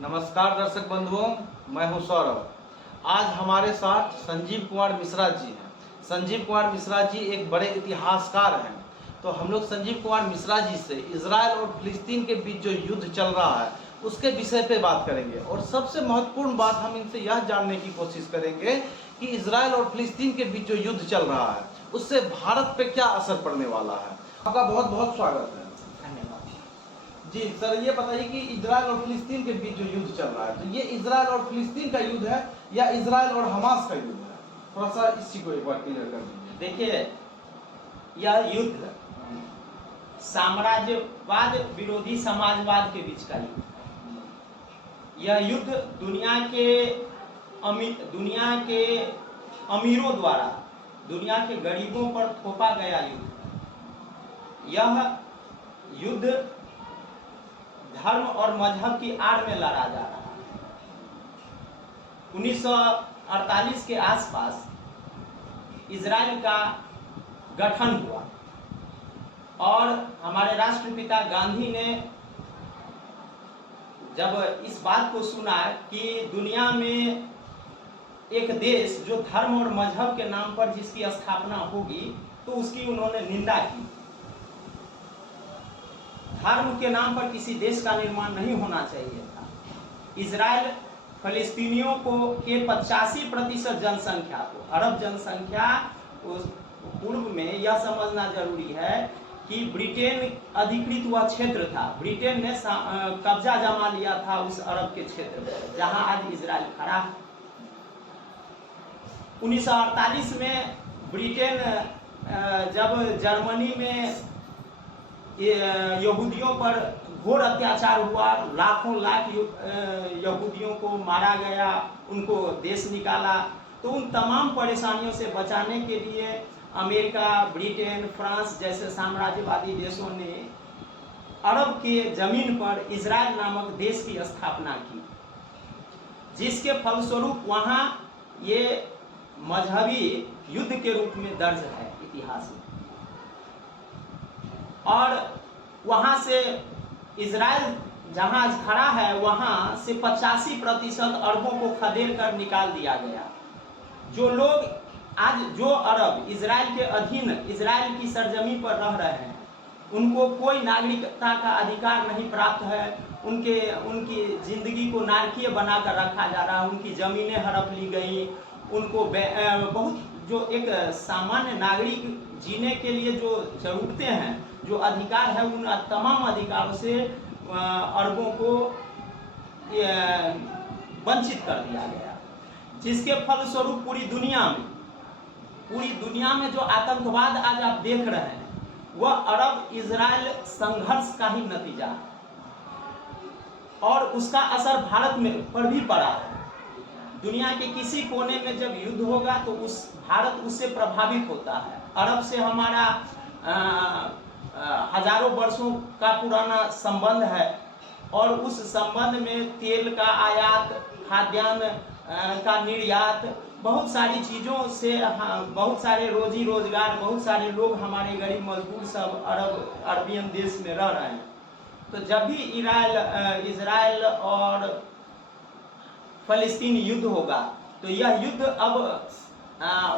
नमस्कार दर्शक बंधुओं, मैं हूं सौरभ। आज हमारे साथ संजीव कुमार मिश्रा जी हैं। संजीव कुमार मिश्रा जी एक बड़े इतिहासकार हैं। तो हम लोग संजीव कुमार मिश्रा जी से इजराइल और फिलिस्तीन के बीच जो युद्ध चल रहा है उसके विषय पे बात करेंगे, और सबसे महत्वपूर्ण बात हम इनसे यह जानने की कोशिश करेंगे कि इजराइल और फिलिस्तीन के बीच जो युद्ध चल रहा है उससे भारत पे क्या असर पड़ने वाला है। आपका बहुत बहुत स्वागत है। जी सर, ये बताइए कि इजराइल और फिलिस्तीन के बीच जो युद्ध चल रहा है, तो ये इजराइल और फिलिस्तीन का युद्ध है या इजराइल और हमास का युद्ध है? थोड़ा सा इसी को एक बार क्लियर कर दीजिए। देखिए, यह युद्ध साम्राज्यवाद विरोधी समाजवाद के बीच का युद्ध। यह युद्ध दुनिया के अमीरों द्वारा दुनिया के गरीबों पर थोपा गया युद्ध। यह युद्ध धर्म और मजहब की आड़ में लड़ा जा रहा है। 1948 के आसपास इजराइल का गठन हुआ और हमारे राष्ट्रपिता गांधी ने जब इस बात को सुना कि दुनिया में एक देश जो धर्म और मजहब के नाम पर जिसकी स्थापना होगी, तो उसकी उन्होंने निंदा की। धर्म के नाम पर किसी देश का निर्माण नहीं होना चाहिए था। इजराइल फलस्तीनियों को के 85% जनसंख्या को, अरब जनसंख्या पूर्व में यह समझना जरूरी है कि ब्रिटेन अधिकृत वह क्षेत्र था। ब्रिटेन ने कब्जा जमा लिया था उस अरब के क्षेत्र में जहां आज इजराइल खड़ा है। 1948 में ब्रिटेन जब जर्मनी में यहूदियों पर घोर अत्याचार हुआ, लाखों लाख यहूदियों को मारा गया, उनको देश निकाला, तो उन तमाम परेशानियों से बचाने के लिए अमेरिका, ब्रिटेन, फ्रांस जैसे साम्राज्यवादी देशों ने अरब के जमीन पर इजराइल नामक देश की स्थापना की, जिसके फलस्वरूप वहाँ ये मजहबी युद्ध के रूप में दर्ज है इतिहास में। और वहाँ से इजराइल जहाँ खड़ा है वहाँ से 85% अरबों को खदेड़ कर निकाल दिया गया। जो लोग आज जो अरब इजराइल के अधीन इजराइल की सरजमी पर रह रहे हैं, उनको कोई नागरिकता का अधिकार नहीं प्राप्त है। उनकी जिंदगी को नारकीय बनाकर रखा जा रहा है, उनकी ज़मीनें हड़प ली गई, उनको बहुत जो एक सामान्य नागरिक जीने के लिए जो जरूरतें हैं, जो अधिकार है, उन तमाम अधिकारों से अरबों को वंचित कर दिया गया, जिसके फलस्वरूप पूरी दुनिया में जो आतंकवाद आज आप देख रहे हैं वह अरब इजराइल संघर्ष का ही नतीजा है, और उसका असर भारत में पर भी पड़ा है। दुनिया के किसी कोने में जब युद्ध होगा तो भारत उससे प्रभावित होता है। अरब से हमारा हजारों वर्षों का पुराना संबंध है, और उस संबंध में तेल का आयात, खाद्यान्न का निर्यात, बहुत सारी चीज़ों से बहुत सारे रोजी रोजगार, बहुत सारे लोग हमारे गरीब मजदूर सब अरबियन देश में रह रहे हैं। तो जब भी इजराइल और फलस्तीन युद्ध होगा तो यह युद्ध अब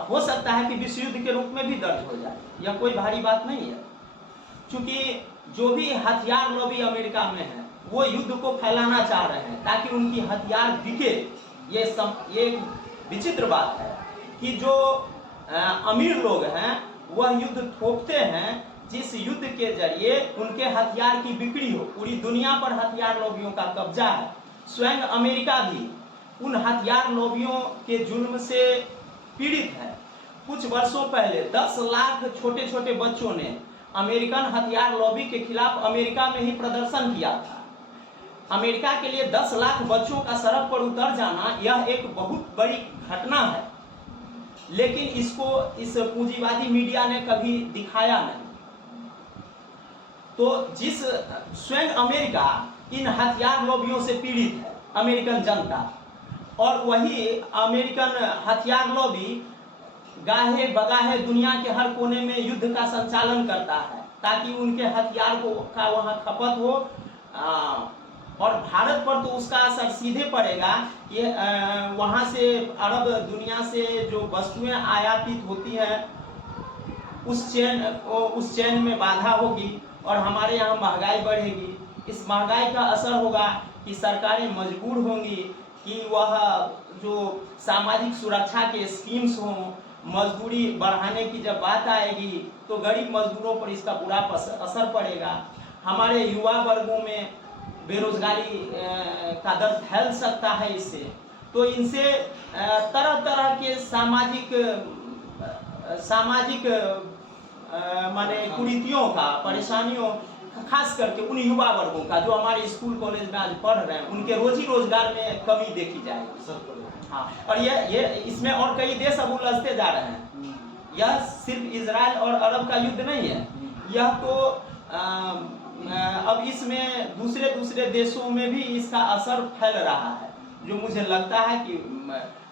हो सकता है कि विश्व युद्ध के रूप में भी दर्ज हो जाए। यह कोई भारी बात नहीं है, क्योंकि जो भी हथियार लॉबी अमेरिका में है वो युद्ध को फैलाना चाह रहे हैं ताकि उनकी हथियार बिके। ये एक विचित्र बात है कि जो अमीर लोग हैं वह युद्ध थोपते हैं, जिस युद्ध के जरिए उनके हथियार की बिक्री हो। पूरी दुनिया पर हथियार लॉबियों का कब्जा है। स्वयं अमेरिका भी उन हथियार लॉबियों के जुल्म से पीड़ित है। कुछ वर्षों पहले 10 लाख छोटे छोटे बच्चों ने अमेरिकन हथियार लॉबी के खिलाफ अमेरिका में ही प्रदर्शन किया था। अमेरिका के लिए 10 लाख बच्चों का सड़क पर उतर जाना यह एक बहुत बड़ी घटना है, लेकिन इसको इस पूंजीवादी मीडिया ने कभी दिखाया नहीं। तो स्वयं अमेरिका इन हथियार लॉबियों से पीड़ित है, अमेरिकन जनता, और वही अमेरिकन हथियार लॉबी गाहे बगाहे दुनिया के हर कोने में युद्ध का संचालन करता है ताकि उनके हथियार का वहाँ खपत हो, और भारत पर तो उसका असर सीधे पड़ेगा। ये वहाँ से अरब दुनिया से जो वस्तुएं आयातित होती हैं उस चेन में बाधा होगी और हमारे यहाँ महंगाई बढ़ेगी। इस महंगाई का असर होगा कि सरकारें मजबूर होंगी कि वह जो सामाजिक सुरक्षा के स्कीम्स हों, मजदूरी बढ़ाने की जब बात आएगी तो गरीब मजदूरों पर इसका बुरा असर पड़ेगा। हमारे युवा वर्गों में बेरोजगारी का दर्द फैल सकता है इससे। तो इनसे तरह तरह के सामाजिक माने कुरीतियों का, परेशानियों, खास करके उन युवा वर्गों का जो हमारे स्कूल कॉलेज में आज पढ़ रहे हैं, उनके रोजी रोजगार में कमी देखी जाएगी। हाँ, और ये इसमें और कई देश अब उलझते जा रहे हैं। यह सिर्फ इजराइल और अरब का युद्ध नहीं है, यह तो अब इसमें दूसरे देशों में भी इसका असर फैल रहा है, जो मुझे लगता है कि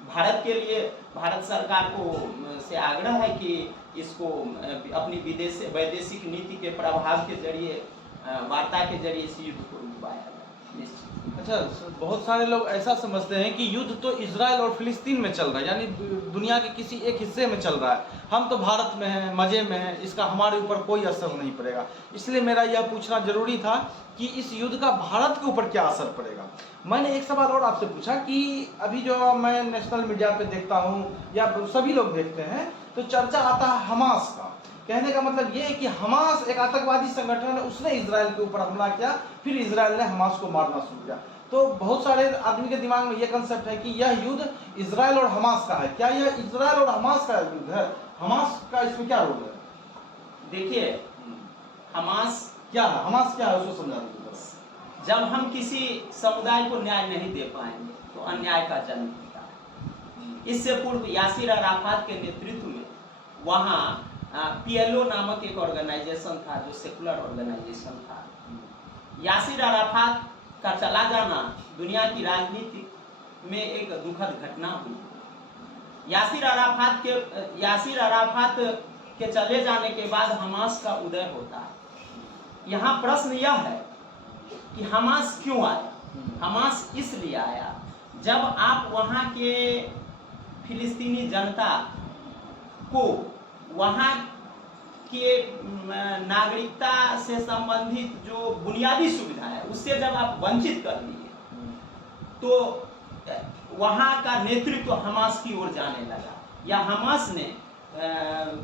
भारत के लिए भारत सरकार को से आग्रह है कि इसको अपनी वैदेशिक नीति के प्रभाव के जरिए, वार्ता के जरिए इस युद्ध को रुकवाया जाए। निश्चित। अच्छा, बहुत सारे लोग ऐसा समझते हैं कि युद्ध तो इजराइल और फिलिस्तीन में चल रहा है, यानी दुनिया के किसी एक हिस्से में चल रहा है, हम तो भारत में हैं, मज़े में हैं, इसका हमारे ऊपर कोई असर नहीं पड़ेगा। इसलिए मेरा यह पूछना जरूरी था कि इस युद्ध का भारत के ऊपर क्या असर पड़ेगा। मैंने एक सवाल और आपसे पूछा कि अभी जो मैं नेशनल मीडिया पे देखता हूँ या सभी लोग देखते हैं तो चर्चा आता है हमास का। कहने का मतलब ये है कि हमास एक आतंकवादी संगठन है, उसने इजराइल के ऊपर हमला किया, फिर इजराइल ने हमास को मारना शुरू किया। तो बहुत सारे आदमी के दिमाग में ये कंसेप्ट है कि यह युद्ध इजराइल और हमास का है। क्या यह इजराइल और हमास का युद्ध है? हमास का इसमें क्या रोल है? देखिए, हमास क्या है, हमास क्या है उसको समझा दीजिए। जब हम किसी समुदाय को न्याय नहीं दे पाएंगे तो अन्याय का जन्म होता है। इससे पूर्व यासिर अराफात के नेतृत्व में वहाँ PLO नामक एक ऑर्गेनाइजेशन था, जो सेकुलर ऑर्गेनाइजेशन था। यासिर अराफात का चला जाना दुनिया की राजनीति में एक दुखद घटना हुई। यासिर अराफात के चले जाने के बाद हमास का उदय होता है। यहाँ प्रश्न यह है कि हमास क्यों आया? हमास इसलिए आया जब आप वहाँ के फिलिस्तीनी जनता को वहाँ के नागरिकता से संबंधित जो बुनियादी सुविधा है उससे जब आप वंचित कर दिए तो वहाँ का नेतृत्व हमास की ओर जाने लगा, या हमास ने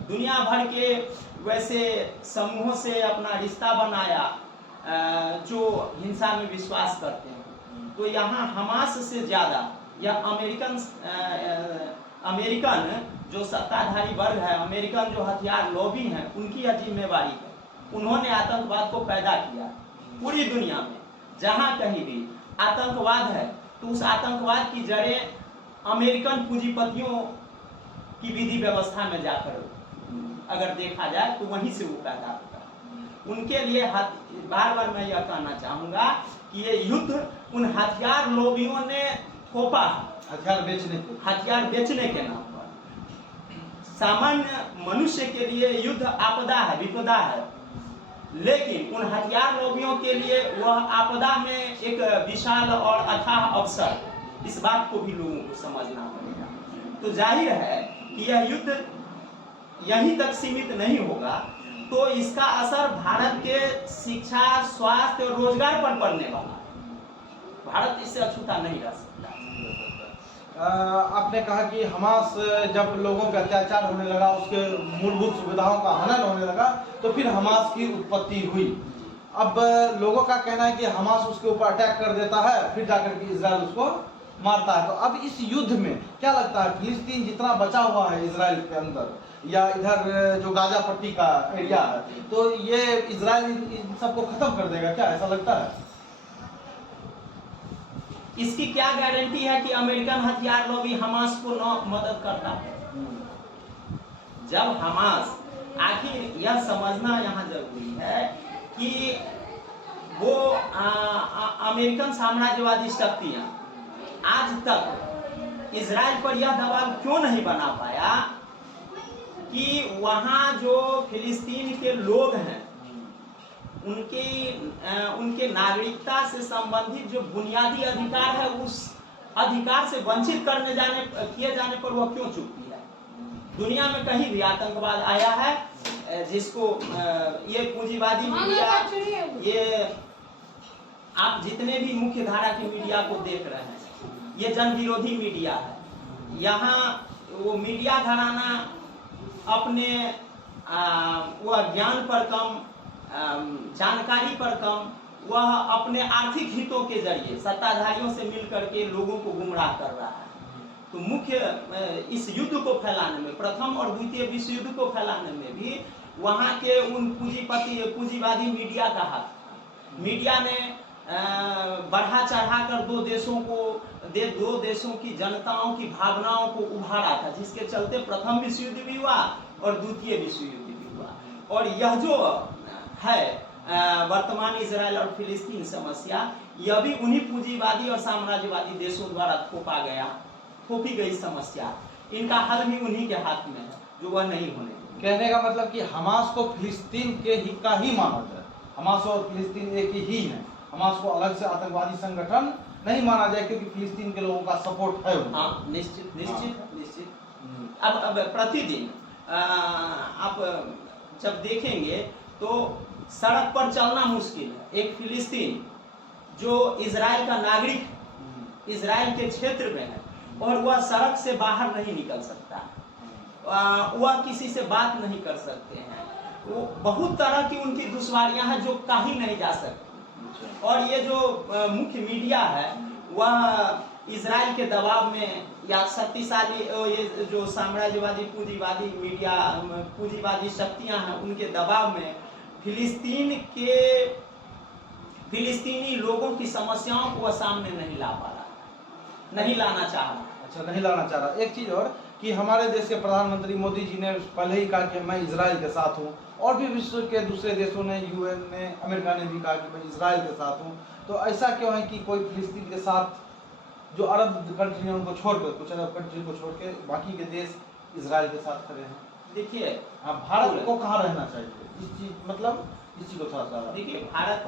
दुनिया भर के वैसे समूहों से अपना रिश्ता बनाया जो हिंसा में विश्वास करते हैं। तो यहाँ हमास से ज़्यादा या अमेरिकन जो सत्ताधारी वर्ग है, अमेरिकन जो हथियार लॉबी हैं, उनकी यह जिम्मेवारी है। उन्होंने आतंकवाद को पैदा किया। पूरी दुनिया में जहाँ कहीं भी आतंकवाद है तो उस आतंकवाद की जड़ें अमेरिकन पूंजीपतियों की विधि व्यवस्था में जाकर अगर देखा जाए तो वहीं से वो पैदा होता है। उनके लिए बार बार मैं यह कहना चाहूँगा कि ये युद्ध उन हथियार लोबियों ने थोपा, हथियार बेचने के नाम पर। सामान्य मनुष्य के लिए युद्ध आपदा है, विपदा है, लेकिन उन हथियार लोबियों के लिए वह आपदा में एक विशाल और अथाह अवसर, इस बात को भी लोगों को समझना पड़ेगा। तो जाहिर है कि यह युद्ध यहीं तक सीमित नहीं होगा, तो इसका असर भारत के शिक्षा, स्वास्थ्य और रोजगार पर पड़ने वाला है। भारत इससे अछूता नहीं रह सकता। आपने कहा कि हमास जब लोगों पे अत्याचार होने लगा, उसके मूलभूत सुविधाओं का हनन होने लगा, तो फिर हमास की उत्पत्ति हुई। अब लोगों का कहना है कि हमास उसके ऊपर अटैक कर देता है, फिर जाकर के इजराइल उसको मारता है। तो अब इस युद्ध में क्या लगता है, फिलिस्तीन जितना बचा हुआ है इजराइल के अंदर या इधर जो गाजा पट्टी का एरिया है, तो ये इजराइल इन सबको खत्म कर देगा क्या, ऐसा लगता है? इसकी क्या गारंटी है कि अमेरिकन हथियार लॉबी हमास को न मदद करता है? जब हमास, आखिर यह समझना यहाँ जरूरी है कि वो अमेरिकन साम्राज्यवादी शक्तियां आज तक इजराइल पर यह दबाव क्यों नहीं बना पाया कि वहाँ जो फिलिस्तीन के लोग हैं उनके नागरिकता से संबंधित जो बुनियादी अधिकार है उस अधिकार से वंचित किए जाने पर वह क्यों चुपती है? दुनिया में कहीं भी आतंकवाद आया है जिसको ये पूंजीवादी मीडिया, ये आप जितने भी मुख्य धारा की मीडिया को देख रहे हैं, ये जन विरोधी मीडिया है। यहाँ वो मीडिया घराना अपने वह ज्ञान पर कम, जानकारी पर कम, वह अपने आर्थिक हितों के जरिए सत्ताधारियों से मिलकर के लोगों को गुमराह कर रहा है। तो मुख्य इस युद्ध को फैलाने में, प्रथम और द्वितीय विश्व युद्ध को फैलाने में भी वहाँ के उन पूंजीवादी मीडिया का हाथ था। मीडिया ने बढ़ा चढ़ा कर दो देशों की जनताओं की भावनाओं को उभारा था, जिसके चलते प्रथम विश्व युद्ध भी हुआ और द्वितीय विश्व युद्ध भी हुआ। और यह जो है वर्तमान इजराइल और फिलिस्तीन समस्या, यह भी उन्हीं पूंजीवादी और साम्राज्यवादी देशों द्वारा थोपी गई समस्या। इनका हल भी उन्हीं के हाथ में है, जो वह नहीं होने देंगे। कहने का मतलब कि हमास को फिलिस्तीन के का ही माना जाए। हमास और फिलिस्तीन एक ही है। हमास को अलग से आतंकवादी संगठन नहीं माना जाए, क्योंकि फिलिस्तीन के लोगों का सपोर्ट है। हाँ, निश्चित। अब प्रतिदिन आप जब देखेंगे तो सड़क पर चलना मुश्किल है। एक फिलिस्तीन जो इजराइल का नागरिक, इजराइल के क्षेत्र में है, और वह सड़क से बाहर नहीं निकल सकता, वह किसी से बात नहीं कर सकते हैं। वो बहुत तरह की उनकी दुश्वारियां हैं जो कहीं नहीं जा सकती। और ये जो मुख्य मीडिया है वह इजराइल के दबाव में, या शक्तिशाली ये जो साम्राज्यवादी पूंजीवादी शक्तियां हैं उनके दबाव में फिलिस्तीनी लोगों की समस्याओं को वह सामने नहीं ला पा रहा, नहीं लाना चाह रहा। अच्छा, नहीं लाना चाह रहा। एक चीज़ और कि हमारे देश के प्रधानमंत्री मोदी जी ने पहले ही कहा कि मैं इजराइल के साथ हूँ, और भी विश्व के दूसरे देशों ने, यूएन ने, अमेरिका ने भी कहा कि मैं इजराइल के साथ हूँ। तो ऐसा क्यों है कि कोई फिलिस्तीन के साथ, जो अरब कंट्री है उनको छोड़कर, कुछ अरब कंट्री को छोड़ के बाकी के देश इजराइल के साथ खड़े हैं? देखिए, भारत को कहाँ रहना चाहिए इस चीज़ को थोड़ा सा देखिए। भारत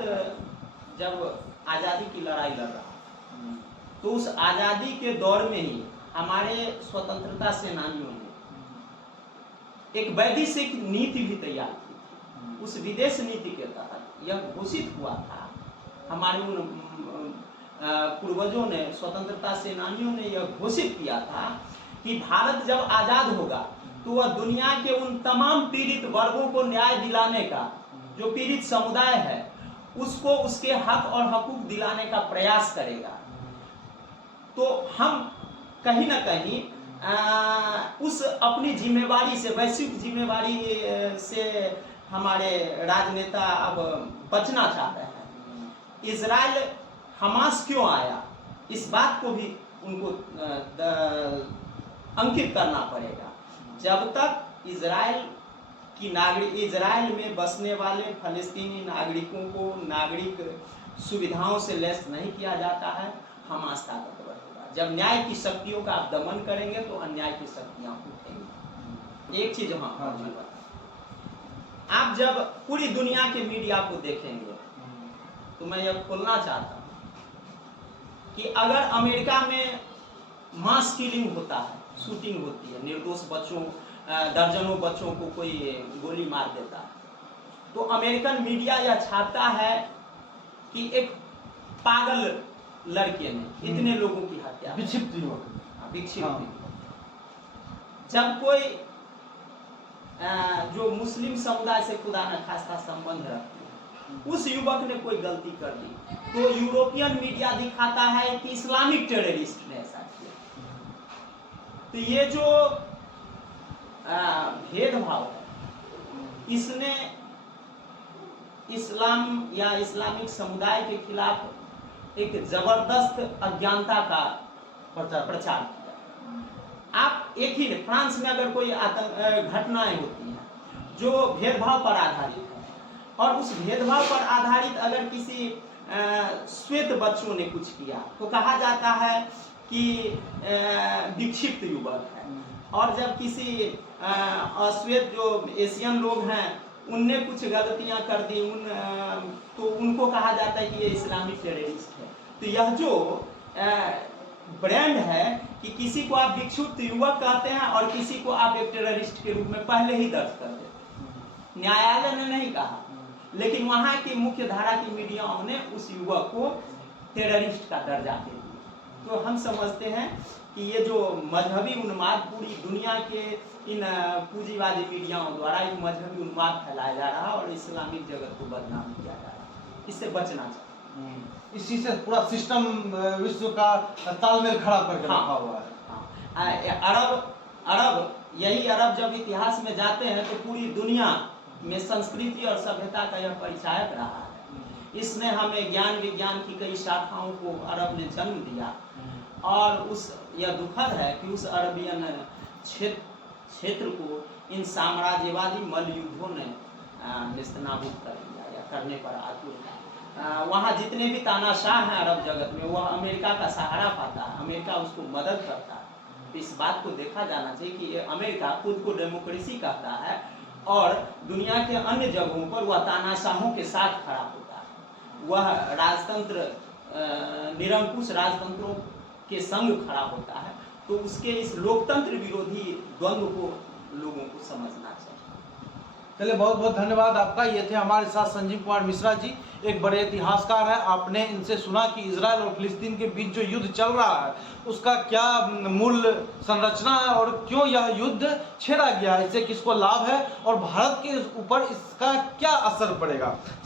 जब आज़ादी की लड़ाई लड़ रहा, तो उस आज़ादी के दौर में ही हमारे स्वतंत्रता सेनानियों ने एक वैदेशिक नीति भी तैयार की थी। उस विदेश नीति के तहत यह घोषित हुआ था, हमारे उन पूर्वजों ने, स्वतंत्रता सेनानियों ने यह घोषित किया था कि भारत जब आज़ाद होगा तो वह दुनिया के उन तमाम पीड़ित वर्गों को न्याय दिलाने का, जो पीड़ित समुदाय है उसको उसके हक और हकूक दिलाने का प्रयास करेगा। तो हम कहीं ना कहीं उस अपनी जिम्मेवारी से, वैश्विक जिम्मेवारी से हमारे राजनेता अब बचना चाहते हैं। इजराइल हमास क्यों आया, इस बात को भी उनको अंकित करना पड़ेगा। जब तक इजराइल में बसने वाले फलस्तीनी नागरिकों को नागरिक सुविधाओं से लैस नहीं किया जाता है, हमास ताकतवर होगा। जब न्याय की शक्तियों का आप दमन करेंगे तो अन्याय की शक्तियां उठेंगी। एक चीज आप जब पूरी दुनिया के मीडिया को देखेंगे तो मैं यह खोलना चाहता हूं कि अगर अमेरिका में मास किलिंग होता है, शूटिंग होती है, निर्दोष बच्चों, दर्जनों बच्चों को कोई गोली मार देता है, तो अमेरिकन मीडिया यह छापता है कि एक पागल लड़के ने इतने लोगों की हत्या, विक्षिप्त युवक। जब कोई जो मुस्लिम समुदाय से खुदा न खास्ता संबंध रखते हैं, उस युवक ने कोई गलती कर दी, तो यूरोपियन मीडिया दिखाता है कि इस्लामिक टेररिस्ट ने ऐसा किया। तो ये जो भेदभाव है, इसने इस्लाम या इस्लामिक समुदाय के खिलाफ एक जबरदस्त अज्ञानता का प्रचार किया। आप एक ही फ्रांस में अगर कोई घटनाएं होती हैं जो भेदभाव पर आधारित है, और उस भेदभाव पर आधारित अगर किसी श्वेत बच्चों ने कुछ किया तो कहा जाता है कि विक्षिप्त युवक है, और जब किसी अश्वेत जो एशियन लोग हैं उनने कुछ गलतियां कर दी, तो उनको कहा जाता है कि ये इस्लामिक टेररिस्ट है। तो यह जो ब्रांड है कि किसी को आप विक्षुब्ध युवक कहते हैं और किसी को आप एक टेररिस्ट के रूप में पहले ही दर्ज कर देते। न्यायालय ने नहीं कहा, लेकिन वहां की मुख्य धारा की मीडियाओं ने उस युवक को टेररिस्ट का दर्जा दे दिया। तो हम समझते हैं कि ये जो मजहबी उन्माद पूरी दुनिया के इन पूंजीवादी मीडियाओं द्वारा एक मजहबी उन्माद फैलाया जा रहा है और इस्लामिक जगत को बदनाम किया जा रहा है, इससे बचना चाहिए। इसी से पूरा सिस्टम विश्व का तालमेल खराब करके हाँ, रखा हुआ है। हाँ, अरब जब इतिहास में जाते हैं तो पूरी दुनिया में संस्कृति और सभ्यता का यह परिचायक रहा है। इसने हमें ज्ञान विज्ञान की कई शाखाओं को अरब ने जन्म दिया और यह दुखद है कि उस अरबियन क्षेत्र को इन साम्राज्यवादी मल्लयुद्धों ने नेस्तनाबूद कर दिया या करने पर आतुर है। वहाँ जितने भी तानाशाह हैं अरब जगत में, वह अमेरिका का सहारा पाता है, अमेरिका उसको मदद करता है। तो इस बात को देखा जाना चाहिए कि अमेरिका खुद को डेमोक्रेसी कहता है और दुनिया के अन्य जगहों पर वह तानाशाहों के साथ खड़ा होता है। वह राजतंत्र निरंकुश राजतंत्रों के संग खड़ा होता है। तो उसके इस लोकतंत्र विरोधी द्वंद्व को लोगों को समझना चाहिए। चलिए, बहुत बहुत धन्यवाद आपका। ये थे हमारे साथ संजीव कुमार मिश्रा जी, एक बड़े इतिहासकार हैं। आपने इनसे सुना कि इजराइल और फिलिस्तीन के बीच जो युद्ध चल रहा है उसका क्या मूल संरचना है और क्यों यह युद्ध छेड़ा गया, इससे किसको लाभ है और भारत के ऊपर इसका क्या असर पड़ेगा।